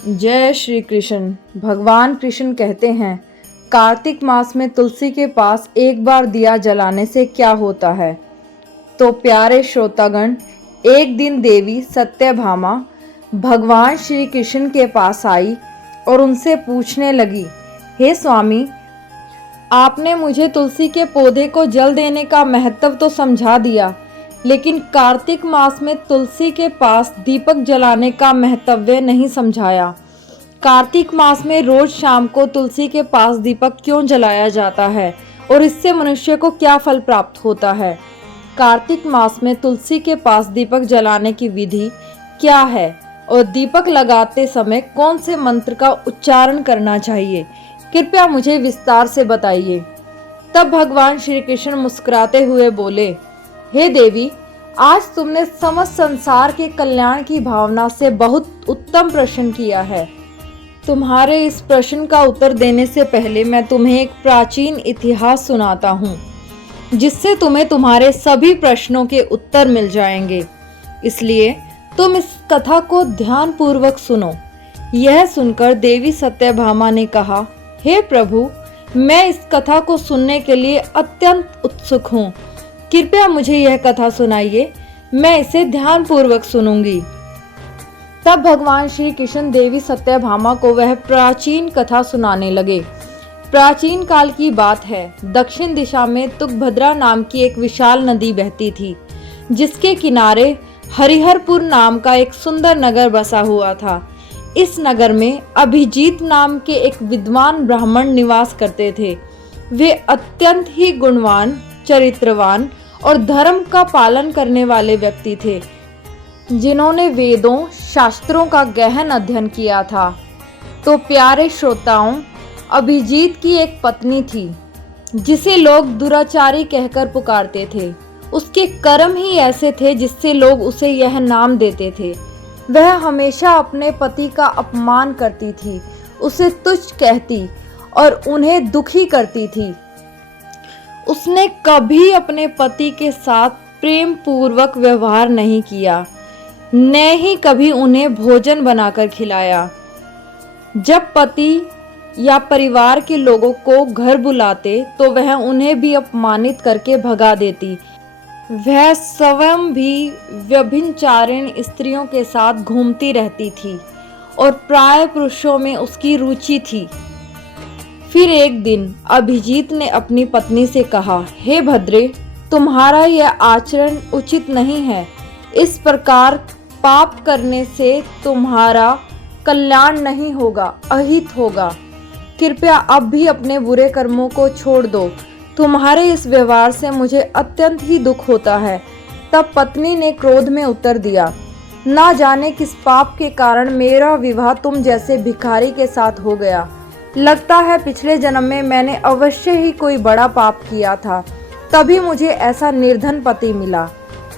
जय श्री कृष्ण। भगवान कृष्ण कहते हैं, कार्तिक मास में तुलसी के पास एक बार दिया जलाने से क्या होता है। तो प्यारे श्रोतागण, एक दिन देवी सत्यभामा भगवान श्री कृष्ण के पास आई और उनसे पूछने लगी, हे स्वामी, आपने मुझे तुलसी के पौधे को जल देने का महत्व तो समझा दिया, लेकिन कार्तिक मास में तुलसी के पास दीपक जलाने का महत्व नहीं समझाया। कार्तिक मास में रोज शाम को तुलसी के पास दीपक क्यों जलाया जाता है और इससे मनुष्य को क्या फल प्राप्त होता है। कार्तिक मास में तुलसी के पास दीपक जलाने की विधि क्या है और दीपक लगाते समय कौन से मंत्र का उच्चारण करना चाहिए, कृपया मुझे विस्तार से बताइए। तब भगवान श्री कृष्ण मुस्कुराते हुए बोले, हे देवी, आज तुमने समस्त संसार के कल्याण की भावना से बहुत उत्तम प्रश्न किया है। तुम्हारे इस प्रश्न का उत्तर देने से पहले मैं तुम्हें एक प्राचीन इतिहास सुनाता हूँ, जिससे तुम्हें तुम्हारे सभी प्रश्नों के उत्तर मिल जाएंगे। इसलिए तुम इस कथा को ध्यान पूर्वक सुनो। यह सुनकर देवी सत्यभामा ने कहा, हे प्रभु, मैं इस कथा को सुनने के लिए अत्यंत उत्सुक हूँ। कृपया मुझे यह कथा सुनाइए, मैं इसे ध्यान पूर्वक सुनूंगी। तब भगवान श्री कृष्ण देवी सत्यभामा को वह प्राचीन कथा सुनाने लगे। प्राचीन काल की बात है। दक्षिण दिशा में तुंगभद्रा नाम की एक विशाल नदी बहती थी, जिसके किनारे हरिहरपुर नाम का एक सुंदर नगर बसा हुआ था। इस नगर में अभिजीत नाम के एक विद्वान ब्राह्मण निवास करते थे। वे अत्यंत ही गुणवान, चरित्रवान और धर्म का पालन करने वाले व्यक्ति थे, जिन्होंने वेदों शास्त्रों का गहन अध्ययन किया था। तो प्यारे श्रोताओं, अभिजीत की एक पत्नी थी, जिसे लोग दुराचारी कहकर पुकारते थे। उसके कर्म ही ऐसे थे जिससे लोग उसे यह नाम देते थे। वह हमेशा अपने पति का अपमान करती थी, उसे तुच्छ कहती और उन्हें दुखी करती थी। उसने कभी अपने पति के साथ प्रेम पूर्वक व्यवहार नहीं किया, न ही कभी उन्हें भोजन बनाकर खिलाया। जब पति या परिवार के लोगों को घर बुलाते तो वह उन्हें भी अपमानित करके भगा देती। वह स्वयं भी व्यभिचारिणी स्त्रियों के साथ घूमती रहती थी और प्राय पुरुषों में उसकी रुचि थी। फिर एक दिन अभिजीत ने अपनी पत्नी से कहा, हे भद्रे, तुम्हारा यह आचरण उचित नहीं है। इस प्रकार पाप करने से तुम्हारा कल्याण नहीं होगा, अहित होगा। कृपया अब भी अपने बुरे कर्मों को छोड़ दो। तुम्हारे इस व्यवहार से मुझे अत्यंत ही दुख होता है। तब पत्नी ने क्रोध में उत्तर दिया, ना जाने किस पाप के कारण मेरा विवाह तुम जैसे भिखारी के साथ हो गया। लगता है पिछले जन्म में मैंने अवश्य ही कोई बड़ा पाप किया था, तभी मुझे ऐसा निर्धन पति मिला।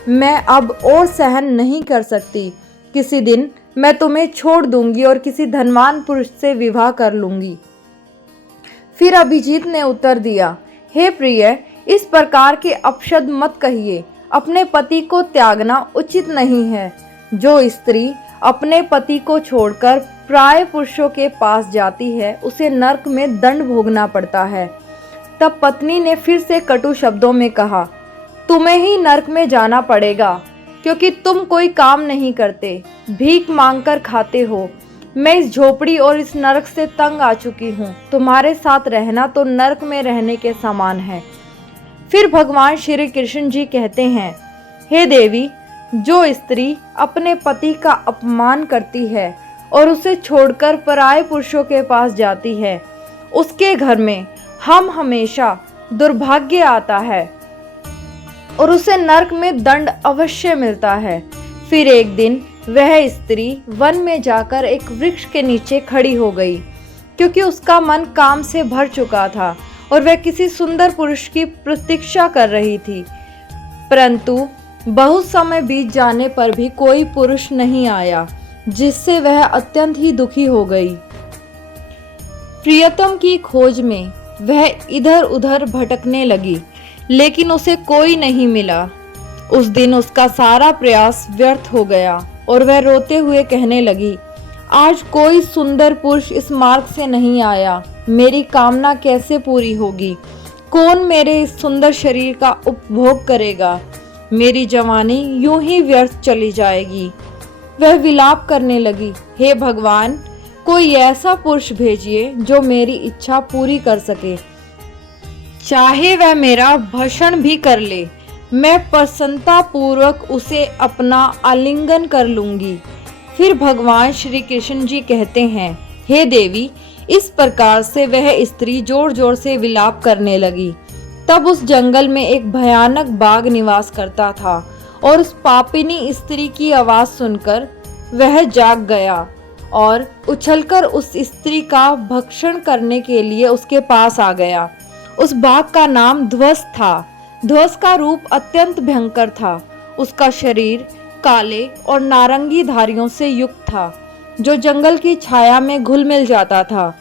मैं अब और सहन नहीं कर सकती। किसी दिन मैं तुम्हें छोड़ दूंगी और किसी धनवान पुरुष से विवाह कर लूंगी। फिर अभिजीत ने उत्तर दिया, हे प्रिय, इस प्रकार के अपशब्द मत कहिए। अपने पति को त्यागना उचित नहीं है। जो स्त्री अपने पति को छोड़कर प्राय पुरुषों के पास जाती है, उसे नरक में दंड भोगना पड़ता है। तब पत्नी ने फिर से कटु शब्दों में कहा, तुम्हें ही नरक में जाना पड़ेगा, क्योंकि तुम कोई काम नहीं करते, भीख मांगकर खाते हो। मैं इस झोपड़ी और इस नरक से तंग आ चुकी हूँ। तुम्हारे साथ रहना तो नरक में रहने के समान है। फिर भगवान श्री कृष्ण जी कहते हैं, हे देवी, जो स्त्री अपने पति का अपमान करती है और उसे छोड़कर पराये पुरुषों के पास जाती है, उसके घर में हम हमेशा दुर्भाग्य आता है और उसे नरक में दंड अवश्य मिलता है। फिर एक दिन वह स्त्री वन में जाकर एक वृक्ष के नीचे खड़ी हो गई, क्योंकि उसका मन काम से भर चुका था और वह किसी सुंदर पुरुष की प्रतीक्षा कर रही थी। परंतु बहुत समय बीत जाने पर भी कोई पुरुष नहीं आया, जिससे वह अत्यंत ही दुखी हो गई। प्रियतम की खोज में वह इधर उधर भटकने लगी, लेकिन उसे कोई नहीं मिला। उस दिन उसका सारा प्रयास व्यर्थ हो गया और वह रोते हुए कहने लगी, आज कोई सुंदर पुरुष इस मार्ग से नहीं आया, मेरी कामना कैसे पूरी होगी? कौन मेरे इस सुंदर शरीर का उपभोग करेगा? मेरी जवानी यूं ही व्यर्थ चली जाएगी। वह विलाप करने लगी, हे भगवान, कोई ऐसा पुरुष भेजिए जो मेरी इच्छा पूरी कर सके। चाहे वह मेरा भक्षण भी कर ले, मैं प्रसन्नता पूर्वक उसे अपना आलिंगन कर लूंगी। फिर भगवान श्री कृष्ण जी कहते हैं, हे देवी, इस प्रकार से वह स्त्री जोर जोर से विलाप करने लगी। तब उस जंगल में एक भयानक बाघ निवास करता था और उस पापिनी स्त्री की आवाज सुनकर वह जाग गया और उछलकर उस स्त्री का भक्षण करने के लिए उसके पास आ गया। उस बाघ का नाम ध्वज था। ध्वज का रूप अत्यंत भयंकर था। उसका शरीर काले और नारंगी धारियों से युक्त था, जो जंगल की छाया में घुल मिल जाता था।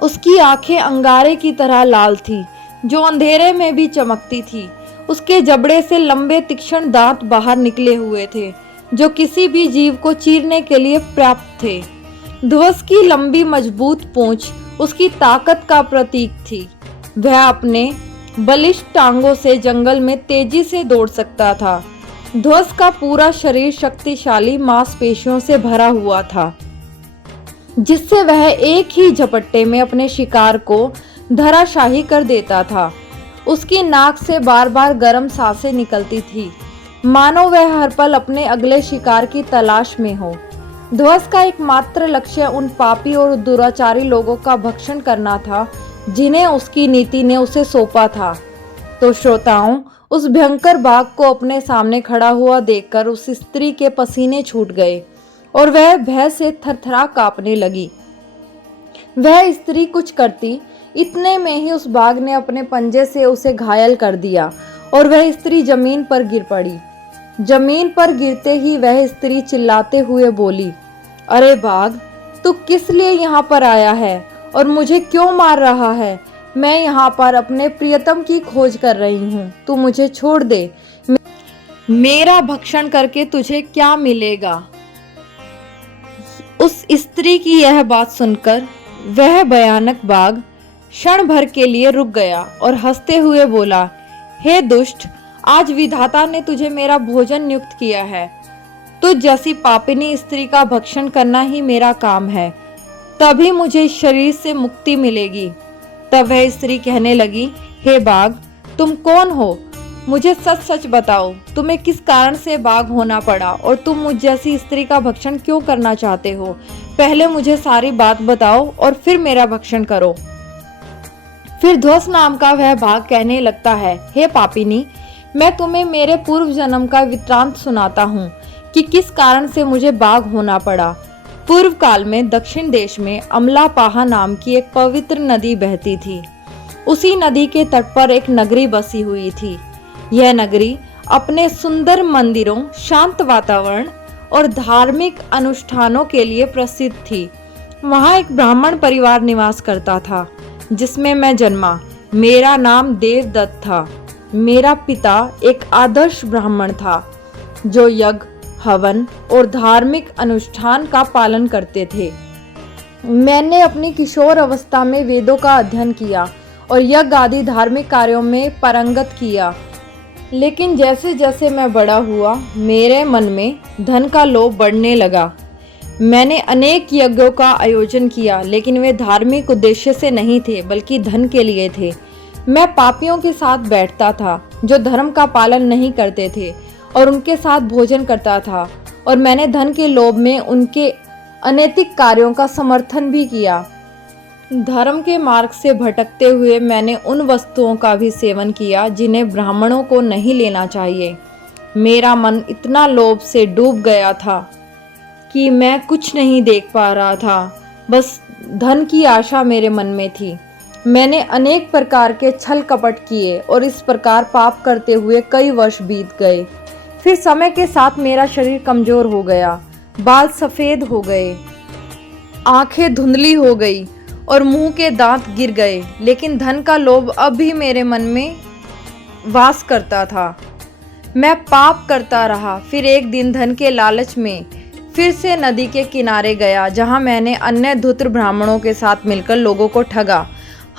उसकी आंखें अंगारे की तरह लाल थी, जो अंधेरे में भी चमकती थी। उसके जबड़े से लंबे तीक्ष्ण दांत बाहर निकले हुए थे, जो किसी भी जीव को चीरने के लिए पर्याप्त थे। ध्वज की लंबी मजबूत पूंछ उसकी ताकत का प्रतीक थी। वह अपने बलिष्ठ टांगों से जंगल में तेजी से दौड़ सकता था। ध्वज का पूरा शरीर शक्तिशाली मांसपेशियों से भरा हुआ था, जिससे वह एक ही झपट्टे में अपने शिकार को धराशाही कर देता था। उसकी नाक से बार बार गर्म सांसें निकलती थी, मानो वह हर पल अपने अगले शिकार की तलाश में हो। ध्वज का एकमात्र लक्ष्य उन पापी और दुराचारी लोगों का भक्षण करना था, जिन्हें उसकी नीति ने उसे सौंपा था। तो श्रोताओं, उस भयंकर बाघ को अपने सामने खड़ा हुआ देखकर उस स्त्री के पसीने छूट गए और वह भय से थरथरा कांपने लगी। वह स्त्री कुछ करती, इतने में ही उस बाघ ने अपने पंजे से उसे घायल कर दिया और वह स्त्री जमीन पर गिर पड़ी। जमीन पर गिरते ही वह स्त्री चिल्लाते हुए बोली, अरे बाघ, तू किस लिए यहाँ पर आया है और मुझे क्यों मार रहा है? मैं यहाँ पर अपने प्रियतम की खोज कर रही हूँ, तू मुझे छोड़ दे। मेरा भक्षण करके तुझे क्या मिलेगा? उस स्त्री की यह बात सुनकर वह भयानक बाघ क्षण भर के लिए रुक गया और हंसते हुए बोला, हे दुष्ट, आज विधाता ने तुझे मेरा भोजन नियुक्त किया है। तुझ जैसी पापिनी स्त्री का भक्षण करना ही मेरा काम है, तभी मुझे इस शरीर से मुक्ति मिलेगी। तब वह स्त्री कहने लगी, हे बाघ, तुम कौन हो? मुझे सच सच बताओ, तुम्हें किस कारण से बाघ होना पड़ा और तुम मुझ जैसी स्त्री का भक्षण क्यों करना चाहते हो? पहले मुझे सारी बात बताओ और फिर मेरा भक्षण करो। फिर ध्वज नाम का वह बाघ कहने लगता है, हे पापिनी, मैं तुम्हें मेरे पूर्व जन्म का वृत्तांत सुनाता हूँ कि किस कारण से मुझे बाघ होना पड़ा। पूर्व काल में दक्षिण देश में अमलापाहा नाम की एक पवित्र नदी बहती थी। उसी नदी के तट पर एक नगरी बसी हुई थी। यह नगरी अपने सुंदर मंदिरों, शांत वातावरण और धार्मिक अनुष्ठानों के लिए प्रसिद्ध थी। वहाँ एक ब्राह्मण परिवार निवास करता था, जिसमें मैं जन्मा। मेरा नाम देवदत्त था। मेरा पिता एक आदर्श ब्राह्मण था, जो यज्ञ, हवन और धार्मिक अनुष्ठान का पालन करते थे। मैंने अपनी किशोर अवस्था में वेदों का अध्ययन किया और यज्ञ आदि धार्मिक कार्यों में पारंगत किया। लेकिन जैसे जैसे मैं बड़ा हुआ, मेरे मन में धन का लोभ बढ़ने लगा। मैंने अनेक यज्ञों का आयोजन किया, लेकिन वे धार्मिक उद्देश्य से नहीं थे, बल्कि धन के लिए थे। मैं पापियों के साथ बैठता था, जो धर्म का पालन नहीं करते थे, और उनके साथ भोजन करता था, और मैंने धन के लोभ में उनके अनैतिक कार्यों का समर्थन भी किया। धर्म के मार्ग से भटकते हुए मैंने उन वस्तुओं का भी सेवन किया जिन्हें ब्राह्मणों को नहीं लेना चाहिए। मेरा मन इतना लोभ से डूब गया था कि मैं कुछ नहीं देख पा रहा था, बस धन की आशा मेरे मन में थी। मैंने अनेक प्रकार के छल कपट किए और इस प्रकार पाप करते हुए कई वर्ष बीत गए। फिर समय के साथ मेरा शरीर कमजोर हो गया, बाल सफ़ेद हो गए, आंखें धुंधली हो गई और मुंह के दांत गिर गए। लेकिन धन का लोभ अब भी मेरे मन में वास करता था। मैं पाप करता रहा। फिर एक दिन धन के लालच में फिर से नदी के किनारे गया जहाँ मैंने अन्य धूर्त ब्राह्मणों के साथ मिलकर लोगों को ठगा।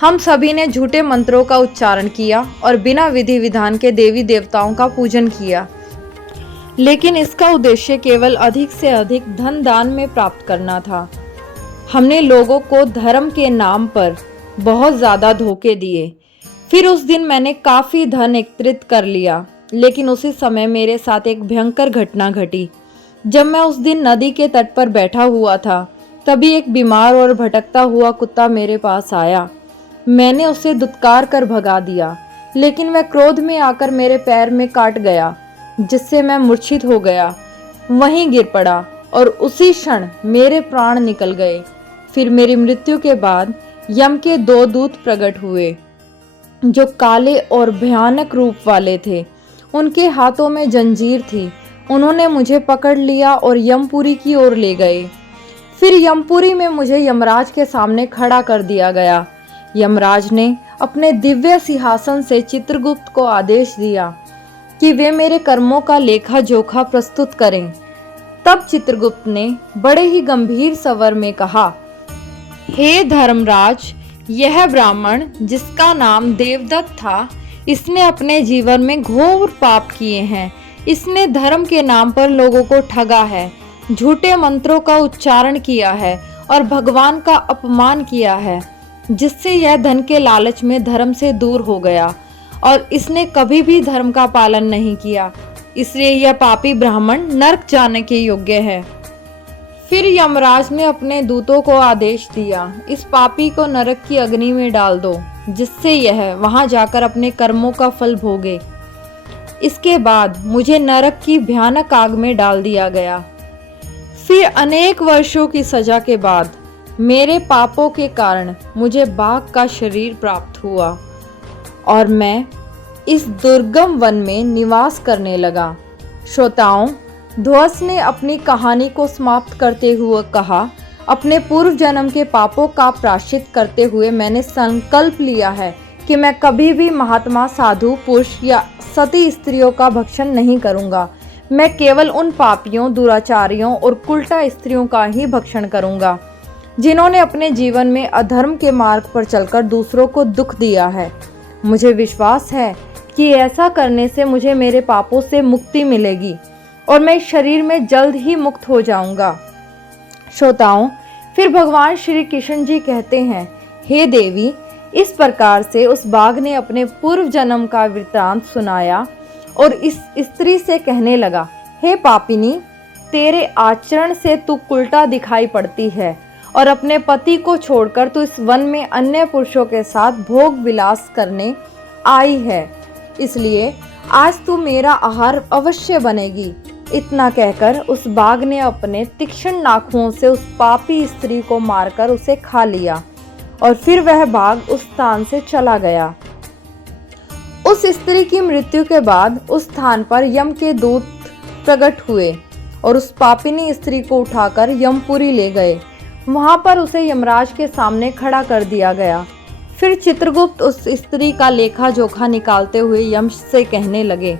हम सभी ने झूठे मंत्रों का उच्चारण किया और बिना विधि विधान के देवी देवताओं का पूजन किया, लेकिन इसका उद्देश्य केवल अधिक से अधिक धन दान में प्राप्त करना था। हमने लोगों को धर्म के नाम पर बहुत ज़्यादा धोखे दिए। फिर उस दिन मैंने काफ़ी धन एकत्रित कर लिया, लेकिन उसी समय मेरे साथ एक भयंकर घटना घटी। जब मैं उस दिन नदी के तट पर बैठा हुआ था, तभी एक बीमार और भटकता हुआ कुत्ता मेरे पास आया। मैंने उसे दुत्कार कर भगा दिया, लेकिन वह क्रोध में आकर मेरे पैर में काट गया, जिससे मैं मूर्छित हो गया, वहीं गिर पड़ा और उसी क्षण मेरे प्राण निकल गए। फिर मेरी मृत्यु के बाद यम के 2 दूत प्रकट हुए, जो काले और भयानक रूप वाले थे। उनके हाथों में जंजीर थी। उन्होंने मुझे पकड़ लिया और यमपुरी की ओर ले गए। फिर यमपुरी में मुझे यमराज के सामने खड़ा कर दिया गया। यमराज ने अपने दिव्य सिंहासन से चित्रगुप्त को आदेश दिया कि वे मेरे कर्मों का लेखा जोखा प्रस्तुत करें। तब चित्रगुप्त ने बड़े ही गंभीर स्वर में कहा, हे धर्मराज, यह ब्राह्मण जिसका नाम देवदत्त था, इसने अपने जीवन में घोर पाप किए हैं। इसने धर्म के नाम पर लोगों को ठगा है, झूठे मंत्रों का उच्चारण किया है और भगवान का अपमान किया है, जिससे यह धन के लालच में धर्म से दूर हो गया और इसने कभी भी धर्म का पालन नहीं किया। इसलिए यह पापी ब्राह्मण नरक जाने के योग्य है। फिर यमराज ने अपने दूतों को आदेश दिया, इस पापी को नरक की अग्नि में डाल दो, जिससे यह वहां जाकर अपने कर्मों का फल भोगे। इसके बाद मुझे नरक की भयानक आग में डाल दिया गया। फिर अनेक वर्षों की सजा के बाद मेरे पापों के कारण मुझे बाघ का शरीर प्राप्त हुआ और मैं इस दुर्गम वन में निवास करने लगा। श्रोताओं, ध्वस ने अपनी कहानी को समाप्त करते हुए कहा, अपने पूर्व जन्म के पापों का प्रायश्चित करते हुए मैंने संकल्प लिया है कि मैं कभी भी महात्मा, साधु पुरुष या सती स्त्रियों का भक्षण नहीं करूंगा। मैं केवल उन पापियों, दुराचारियों और उल्टा स्त्रियों का ही भक्षण करूंगा, जिन्होंने अपने जीवन में अधर्म के मार्ग पर चलकर दूसरों को दुख दिया है। मुझे विश्वास है कि ऐसा करने से मुझे मेरे पापों से मुक्ति मिलेगी और मैं इस शरीर में जल्द ही मुक्त हो जाऊंगा। श्रोताओं, फिर भगवान श्री कृष्ण जी कहते हैं, हे देवी, इस प्रकार से उस बाघ ने अपने पूर्व जन्म का वृत्तांत सुनाया और इस स्त्री से कहने लगा, हे पापिनी, तेरे आचरण से तू उल्टा दिखाई पड़ती है और अपने पति को छोड़कर तू इस वन में अन्य पुरुषों के साथ भोग विलास करने आई है। इसलिए आज तू मेरा आहार अवश्य बनेगी। इतना कहकर उस बाघ ने अपने तीक्ष्ण नाखूनों से उस पापी स्त्री को मारकर उसे खा लिया और फिर वह बाघ उस स्थान से चला गया। उस स्त्री की मृत्यु के बाद उस स्थान पर यम के दूत प्रकट हुए और उस पापिनी स्त्री को उठाकर यमपुरी ले गए। वहां पर उसे यमराज के सामने खड़ा कर दिया गया। फिर चित्रगुप्त उस स्त्री का लेखा जोखा निकालते हुए यम से कहने लगे,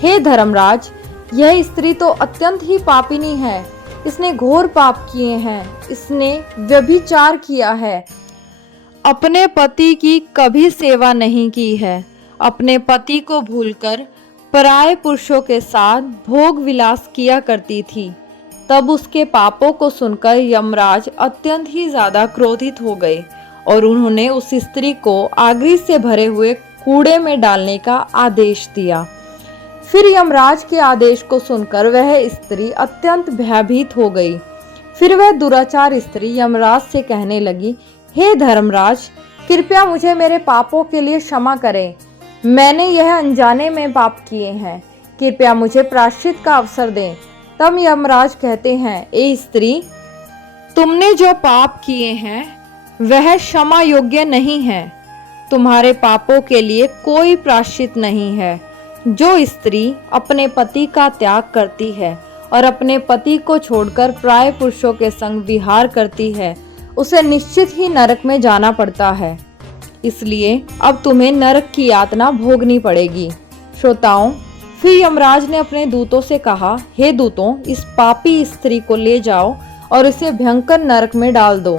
हे धर्मराज, यह स्त्री तो अत्यंत ही पापिनी है। इसने घोर पाप किए हैं। इसने व्यभिचार किया है, अपने पति की कभी सेवा नहीं की है, अपने पति को भूलकर पराये पुरुषों के साथ भोग विलास किया करती थी। तब उसके पापों को सुनकर यमराज अत्यंत ही ज्यादा क्रोधित हो गए और उन्होंने उस स्त्री को आगि से भरे हुए कूड़े में डालने का आदेश दिया। फिर यमराज के आदेश को सुनकर वह स्त्री अत्यंत भयभीत हो गई। फिर वह दुराचार स्त्री यमराज से कहने लगी, हे धर्मराज, कृपया मुझे मेरे पापों के लिए क्षमा करें। मैंने यह अनजाने में पाप किए हैं। कृपया मुझे प्रायश्चित का अवसर दें। तब यमराज कहते हैं, ए स्त्री, तुमने जो पाप किए हैं वह क्षमा योग्य नहीं है। तुम्हारे पापों के लिए कोई प्रायश्चित नहीं है। जो स्त्री अपने पति का त्याग करती है और अपने पति को छोड़कर पराये पुरुषों के संग विहार करती है, उसे निश्चित ही नरक में जाना पड़ता है। इसलिए अब तुम्हें नरक की यातना भोगनी पड़ेगी। श्रोताओं, फिर यमराज ने अपने दूतों से कहा, हे दूतों, इस पापी स्त्री को ले जाओ और इसे भयंकर नरक में डाल दो,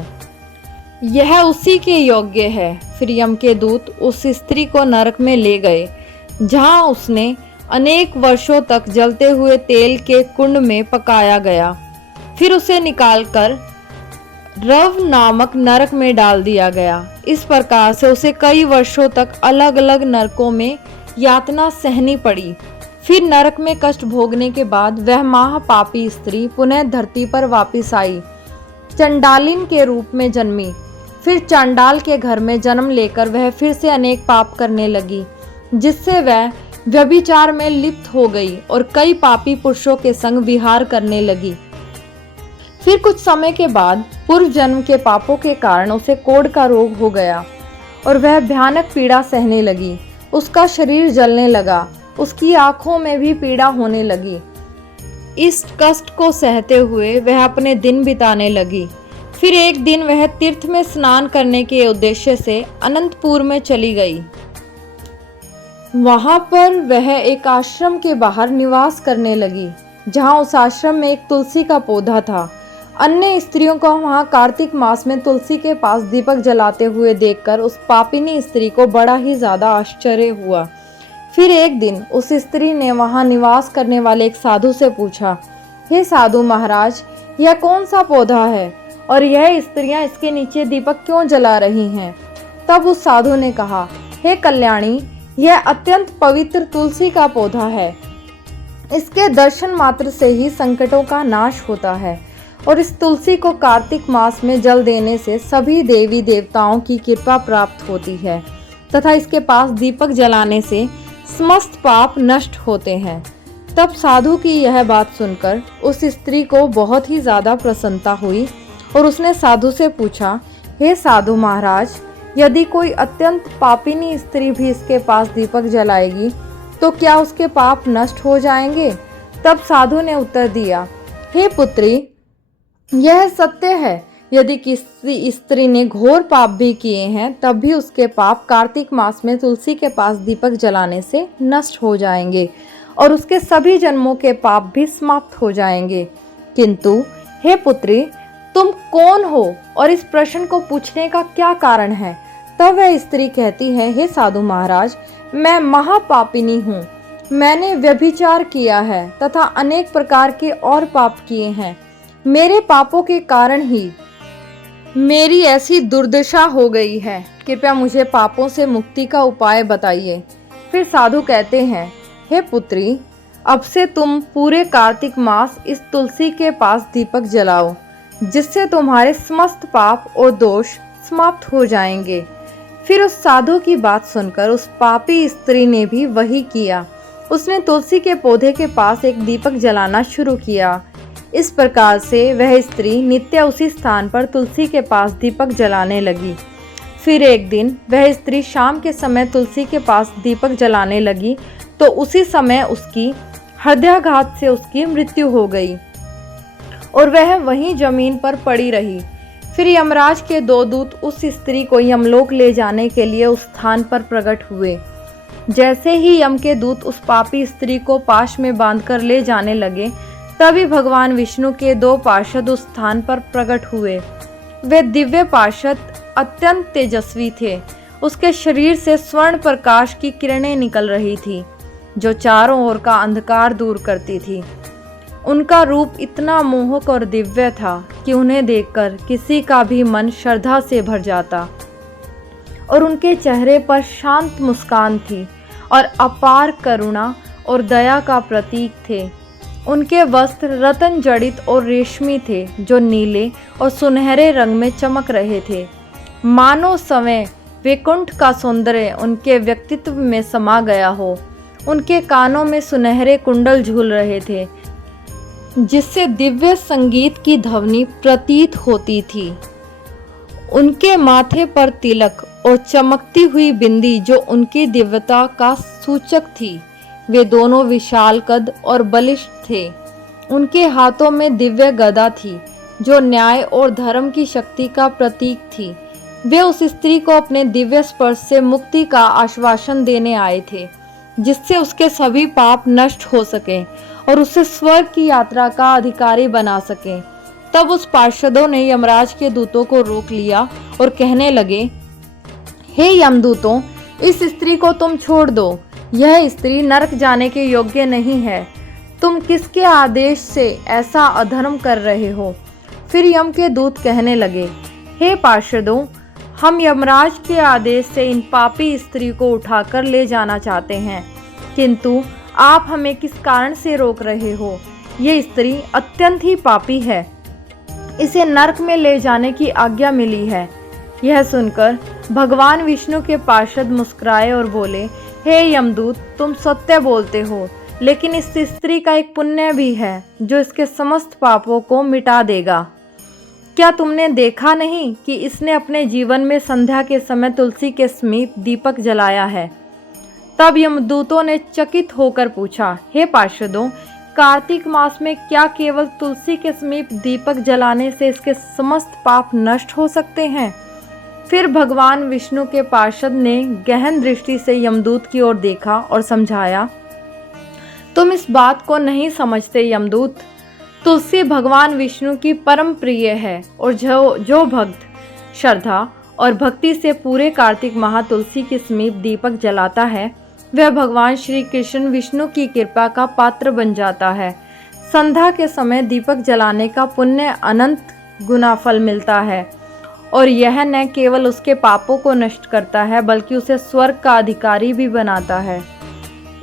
यह उसी के योग्य है। फिर यम के दूत उस स्त्री को नरक में ले गए, जहां उसने अनेक वर्षों तक जलते हुए तेल के कुंड में पकाया गया। फिर उसे निकालकर रव नामक नरक में डाल दिया गया। इस प्रकार से उसे कई वर्षों तक अलग अलग नरकों में यातना सहनी पड़ी। फिर नरक में कष्ट भोगने के बाद वह महापापी स्त्री पुनः धरती पर वापस आई, चंडालिन के रूप में जन्मी। फिर चांडाल के घर में जन्म लेकर वह फिर से अनेक पाप करने लगी, जिससे वह व्यभिचार में लिप्त हो गई और कई पापी पुरुषों के संग विहार करने लगी। फिर कुछ समय के बाद पूर्व जन्म के पापों के कारण उसे कोढ़ का रोग हो गया और वह भयानक पीड़ा सहने लगी। उसका शरीर जलने लगा, उसकी आंखों में भी पीड़ा होने लगी। इस कष्ट को सहते हुए वह अपने दिन बिताने लगी। फिर एक दिन वह तीर्थ में स्नान करने के उद्देश्य से अनंतपुर में चली गई। वहां पर वह एक आश्रम के बाहर निवास करने लगी, जहां उस आश्रम में एक तुलसी का पौधा था। अन्य स्त्रियों को वहां कार्तिक मास में तुलसी के पास दीपक जलाते हुए देखकर उस पापिनी स्त्री को बड़ा ही ज्यादा आश्चर्य हुआ। फिर एक दिन उस स्त्री ने वहां निवास करने वाले एक साधु से पूछा, हे साधु महाराज, यह कौन सा पौधा है और यह स्त्रियां इसके नीचे दीपक क्यों जला रही हैं? तब उस साधु ने कहा, हे कल्याणी, यह अत्यंत पवित्र तुलसी का पौधा है। इसके दर्शन मात्र से ही संकटों का नाश होता है और इस तुलसी को कार्तिक मास में जल देने से सभी देवी देवताओं की कृपा प्राप्त होती है तथा इसके पास दीपक जलाने से समस्त पाप नष्ट होते हैं। तब साधु की यह बात सुनकर उस स्त्री को बहुत ही ज्यादा प्रसन्नता हुई और उसने साधु से पूछा, हे साधु महाराज, यदि कोई अत्यंत पापिनी स्त्री भी इसके पास दीपक जलाएगी तो क्या उसके पाप नष्ट हो जाएंगे? तब साधु ने उत्तर दिया, हे पुत्री, यह सत्य है, यदि किसी स्त्री ने घोर पाप भी किए हैं तब भी उसके पाप कार्तिक मास में तुलसी के पास दीपक जलाने से नष्ट हो जाएंगे और उसके सभी जन्मों के पाप भी समाप्त हो जाएंगे। किंतु हे पुत्री, तुम कौन हो और इस प्रश्न को पूछने का क्या कारण है? तब वह स्त्री कहती है, हे साधु महाराज, मैं महापापिनी हूँ। मैंने व्यभिचार किया है तथा अनेक प्रकार के और पाप किए हैं। मेरे पापों के कारण ही मेरी ऐसी दुर्दशा हो गई है। कृपया मुझे पापों से मुक्ति का उपाय बताइए। फिर साधु कहते हैं, हे पुत्री, अब से तुम पूरे कार्तिक मास इस तुलसी के पास दीपक जलाओ, जिससे तुम्हारे समस्त पाप और दोष समाप्त हो जाएंगे। फिर उस साधु की बात सुनकर उस पापी स्त्री ने भी वही किया। उसने तुलसी के पौधे के पास एक दीपक जलाना शुरू किया। इस प्रकार से वह स्त्री नित्य उसी स्थान पर तुलसी के पास दीपक जलाने लगी। फिर एक दिन वह स्त्री शाम के समय तुलसी के पास दीपक जलाने लगी तो उसी समय उसकी हृदयाघात से उसकी मृत्यु हो गई और वह वहीं जमीन पर पड़ी रही। फिर यमराज के दो दूत उस स्त्री को यमलोक ले जाने के लिए उस स्थान पर प्रकट हुए। जैसे ही यम के दूत उस पापी स्त्री को पाश में बांधकर ले जाने लगे, तभी भगवान विष्णु के दो पार्षद उस स्थान पर प्रकट हुए। वे दिव्य पार्षद अत्यंत तेजस्वी थे। उसके शरीर से स्वर्ण प्रकाश की किरणें निकल रही थी, जो चारों ओर का अंधकार दूर करती थी। उनका रूप इतना मोहक और दिव्य था कि उन्हें देखकर किसी का भी मन श्रद्धा से भर जाता और उनके चेहरे पर शांत मुस्कान थी और अपार करुणा और दया का प्रतीक थे। उनके वस्त्र रत्न जड़ित और रेशमी थे, जो नीले और सुनहरे रंग में चमक रहे थे। मानो समय वैकुंठ का सौंदर्य उनके व्यक्तित्व में समा गया हो। उनके कानों में सुनहरे कुंडल झूल रहे थे, जिससे दिव्य संगीत की ध्वनि प्रतीत होती थी। उनके माथे पर तिलक और चमकती हुई बिंदी जो उनकी दिव्यता का सूचक थी। वे दोनों विशाल कद और बलिष्ठ थे। उनके हाथों में दिव्य गदा थी, जो न्याय और धर्म की शक्ति का प्रतीक थी। वे उस स्त्री को अपने दिव्य स्पर्श से मुक्ति का आश्वासन देने आए थे। जिससे उसके सभी पाप नष्ट हो सके और उसे स्वर्ग की यात्रा का अधिकारी बना सके। तब उस पार्षदों ने यमराज के दूतों को रोक लिया और कहने लगे, हे यमदूतों, इस स्त्री को तुम छोड़ दो। यह स्त्री नरक जाने के योग्य नहीं है। तुम किसके आदेश से ऐसा अधर्म कर रहे हो? फिर यम के दूत कहने लगे, हे पार्षदों, हम यमराज के आदेश से इन पापी स्त्री को उठाकर ले जाना चाहते हैं, किंतु आप हमें किस कारण से रोक रहे हो? ये स्त्री अत्यंत ही पापी है, इसे नरक में ले जाने की आज्ञा मिली है। यह सुनकर भगवान विष्णु के पार्षद मुस्कुराए और बोले, हे यमदूत, तुम सत्य बोलते हो, लेकिन इस स्त्री का एक पुण्य भी है जो इसके समस्त पापों को मिटा देगा। क्या तुमने देखा नहीं कि इसने अपने जीवन में संध्या के समय तुलसी के समीप दीपक जलाया है? तब यमदूतों ने चकित होकर पूछा, हे पार्षदों, कार्तिक मास में क्या केवल तुलसी के समीप दीपक जलाने से इसके समस्त पाप नष्ट हो सकते हैं? फिर भगवान विष्णु के पार्षद ने गहन दृष्टि से यमदूत की ओर देखा और समझाया, तुम इस बात को नहीं समझते यमदूत। तुलसी भगवान विष्णु की परम प्रिय है और जो भक्त श्रद्धा और भक्ति से पूरे कार्तिक माह तुलसी के समीप दीपक जलाता है, वह भगवान श्री कृष्ण विष्णु की कृपा का पात्र बन जाता है। संध्या के समय दीपक जलाने का पुण्य अनंत गुना फल मिलता है और यह न केवल उसके पापों को नष्ट करता है बल्कि उसे स्वर्ग का अधिकारी भी बनाता है।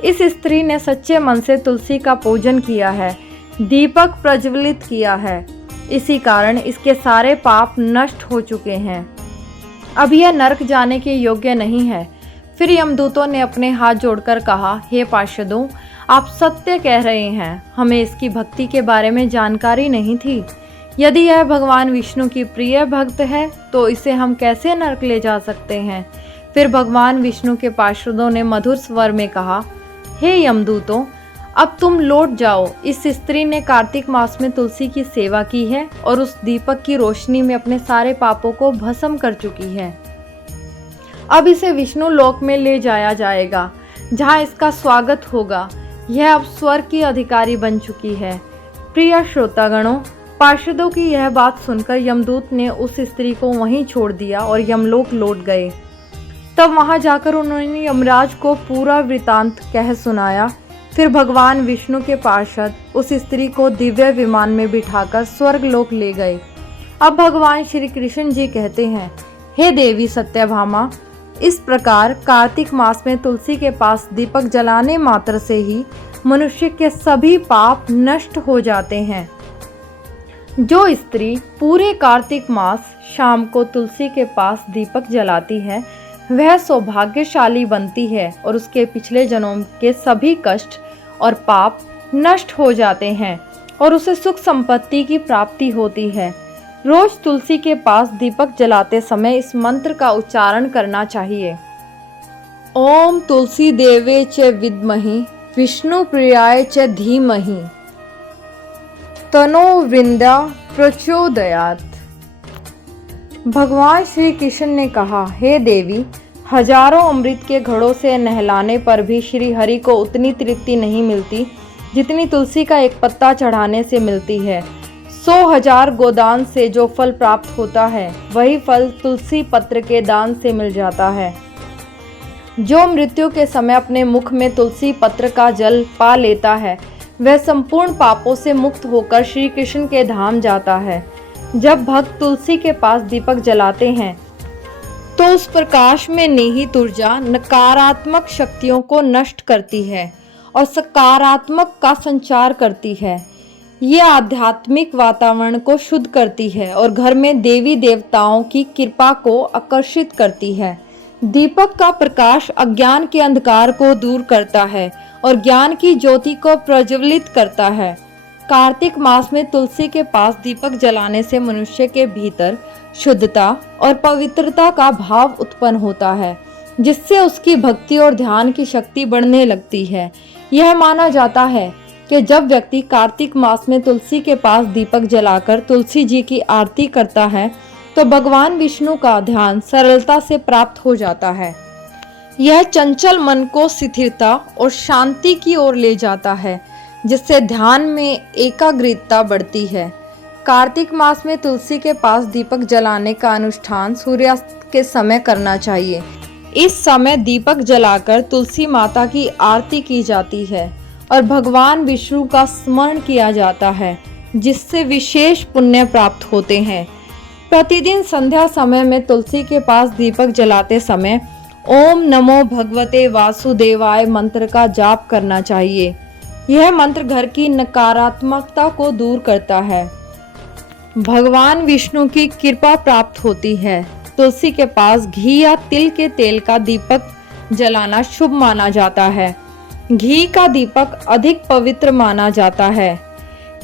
इस स्त्री ने सच्चे मन से तुलसी का पूजन किया है, दीपक प्रज्वलित किया है, इसी कारण इसके सारे पाप नष्ट हो चुके हैं। अब यह नरक जाने के योग्य नहीं है। फिर यमदूतों ने अपने हाथ जोड़कर कहा, हे पार्षदों, आप सत्य कह रहे हैं, हमें इसकी भक्ति के बारे में जानकारी नहीं थी। यदि यह भगवान विष्णु की प्रिय भक्त है तो इसे हम कैसे नरक ले जा सकते हैं? फिर भगवान विष्णु के पार्षदों ने मधुर स्वर में कहा, हे यमदूतों, अब तुम लौट जाओ। इस स्त्री ने कार्तिक मास में तुलसी की सेवा की है और उस दीपक की रोशनी में अपने सारे पापों को भस्म कर चुकी है। अब इसे विष्णु लोक में ले जाया जाएगा, जहां इसका स्वागत होगा। यह अब स्वर्ग की अधिकारी बन चुकी है। प्रिय श्रोतागणों, पार्षदों की यह बात सुनकर यमदूत ने उस स्त्री को वहीं छोड़ दिया और यमलोक लौट गए। तब वहां जाकर उन्होंने यमराज को पूरा वृतांत कह सुनाया। फिर भगवान विष्णु के पार्षद उस स्त्री को दिव्य विमान में बिठाकर स्वर्ग लोक ले गए। अब भगवान श्री कृष्ण जी कहते हैं, हे देवी सत्यभामा, इस प्रकार कार्तिक मास में तुलसी के पास दीपक जलाने मात्र से ही मनुष्य के सभी पाप नष्ट हो जाते हैं। जो स्त्री पूरे कार्तिक मास शाम को तुलसी के पास दीपक जलाती है, वह सौभाग्यशाली बनती है और उसके पिछले जन्म के सभी कष्ट और पाप नष्ट हो जाते हैं और उसे सुख संपत्ति की प्राप्ति होती है। रोज तुलसी के पास दीपक जलाते समय इस मंत्र का उच्चारण करना चाहिए। ओम तुलसी देवे च विद्महि विष्णु प्रियाय च धीमहि तनो वृंदा प्रचोदयात्। भगवान श्री कृष्ण ने कहा, हे देवी, हजारों अमृत के घड़ों से नहलाने पर भी श्री हरि को उतनी तृप्ति नहीं मिलती जितनी तुलसी का एक पत्ता चढ़ाने से मिलती है। 100,000 गोदान से जो फल प्राप्त होता है, वही फल तुलसी पत्र के दान से मिल जाता है। जो मृत्यु के समय अपने मुख में तुलसी पत्र का जल पा लेता है, वह संपूर्ण पापों से मुक्त होकर श्री कृष्ण के धाम जाता है। जब भक्त तुलसी के पास दीपक जलाते हैं तो उस प्रकाश में निहित ऊर्जा नकारात्मक शक्तियों को नष्ट करती है और सकारात्मक का संचार करती है। ये आध्यात्मिक वातावरण को शुद्ध करती है और घर में देवी देवताओं की कृपा को आकर्षित करती है। दीपक का प्रकाश अज्ञान के अंधकार को दूर करता है और ज्ञान की ज्योति को प्रज्वलित करता है। कार्तिक मास में तुलसी के पास दीपक जलाने से मनुष्य के भीतर शुद्धता और पवित्रता का भाव उत्पन्न होता है, जिससे उसकी भक्ति और ध्यान की शक्ति बढ़ने लगती है। यह माना जाता है कि जब व्यक्ति कार्तिक मास में तुलसी के पास दीपक जलाकर तुलसी जी की आरती करता है तो भगवान विष्णु का ध्यान सरलता से प्राप्त हो जाता है। यह चंचल मन को स्थिरता और शांति की ओर ले जाता है, जिससे ध्यान में एकाग्रता बढ़ती है। कार्तिक मास में तुलसी के पास दीपक जलाने का अनुष्ठान सूर्यास्त के समय करना चाहिए। इस समय दीपक जलाकर तुलसी माता की आरती की जाती है और भगवान विष्णु का स्मरण किया जाता है, जिससे विशेष पुण्य प्राप्त होते हैं। प्रतिदिन संध्या समय में तुलसी के पास दीपक जलाते समय ओम नमो भगवते वासुदेवाय मंत्र का जाप करना चाहिए। यह मंत्र घर की नकारात्मकता को दूर करता है। भगवान विष्णु की कृपा प्राप्त होती है। तुलसी के पास घी या तिल के तेल का दीपक जलाना शुभ माना जाता है। घी का दीपक अधिक पवित्र माना जाता है,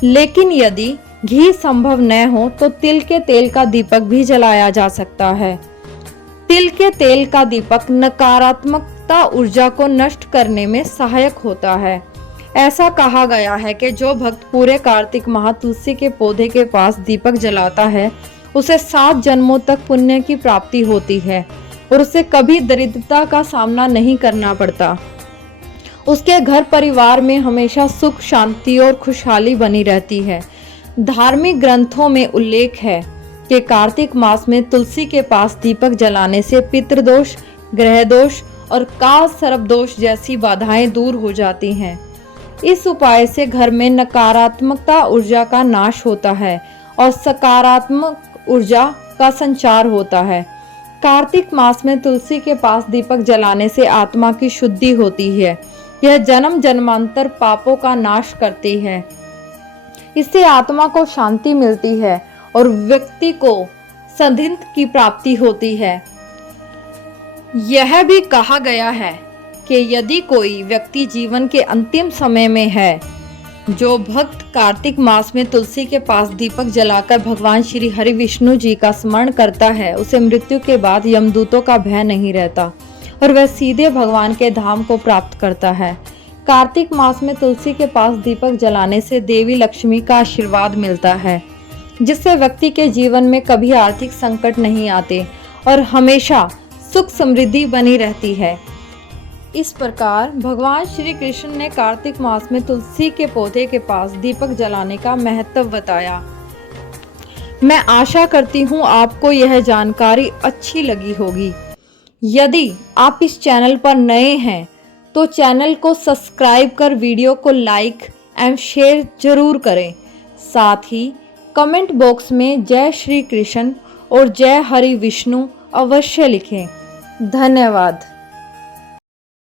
लेकिन यदि घी संभव न हो तो तिल के तेल का दीपक भी जलाया जा सकता है। तिल के तेल का दीपक नकारात्मकता ऊर्जा को नष्ट करने में सहायक होता है। ऐसा कहा गया है कि जो भक्त पूरे कार्तिक माह तुलसी के पौधे के पास दीपक जलाता है, उसे 7 जन्मों तक पुण्य की प्राप्ति होती है और उसे कभी दरिद्रता का सामना नहीं करना पड़ता। उसके घर परिवार में हमेशा सुख, शांति और खुशहाली बनी रहती है। धार्मिक ग्रंथों में उल्लेख है कि कार्तिक मास में तुलसी के पास दीपक जलाने से पितृदोष, ग्रह दोष और काल सर्प दोष जैसी बाधाएं दूर हो जाती हैं। इस उपाय से घर में नकारात्मकता ऊर्जा का नाश होता है और सकारात्मक ऊर्जा का संचार होता है। कार्तिक मास में तुलसी के पास दीपक जलाने से आत्मा की शुद्धि होती है। यह जन्म जन्मांतर पापों का नाश करती है। इससे आत्मा को शांति मिलती है और व्यक्ति को सद्गति की प्राप्ति होती है। यह भी कहा गया है कि यदि कोई व्यक्ति जीवन के अंतिम समय में है, जो भक्त कार्तिक मास में तुलसी के पास दीपक जलाकर भगवान श्री हरि विष्णु जी का स्मरण करता है, उसे मृत्यु के बाद यमदूतों का भय नहीं रहता और वह सीधे भगवान के धाम को प्राप्त करता है। कार्तिक मास में तुलसी के पास दीपक जलाने से देवी लक्ष्मी का आशीर्वाद मिलता है, जिससे व्यक्ति के जीवन में कभी आर्थिक संकट नहीं आते और हमेशा सुख समृद्धि बनी रहती है। इस प्रकार भगवान श्री कृष्ण ने कार्तिक मास में तुलसी के पौधे के पास दीपक जलाने का महत्व बताया। मैं आशा करती हूँ आपको यह जानकारी अच्छी लगी होगी। यदि आप इस चैनल पर नए हैं तो चैनल को सब्सक्राइब कर वीडियो को लाइक एवं शेयर जरूर करें। साथ ही कमेंट बॉक्स में जय श्री कृष्ण और जय हरि विष्णु अवश्य लिखें। धन्यवाद।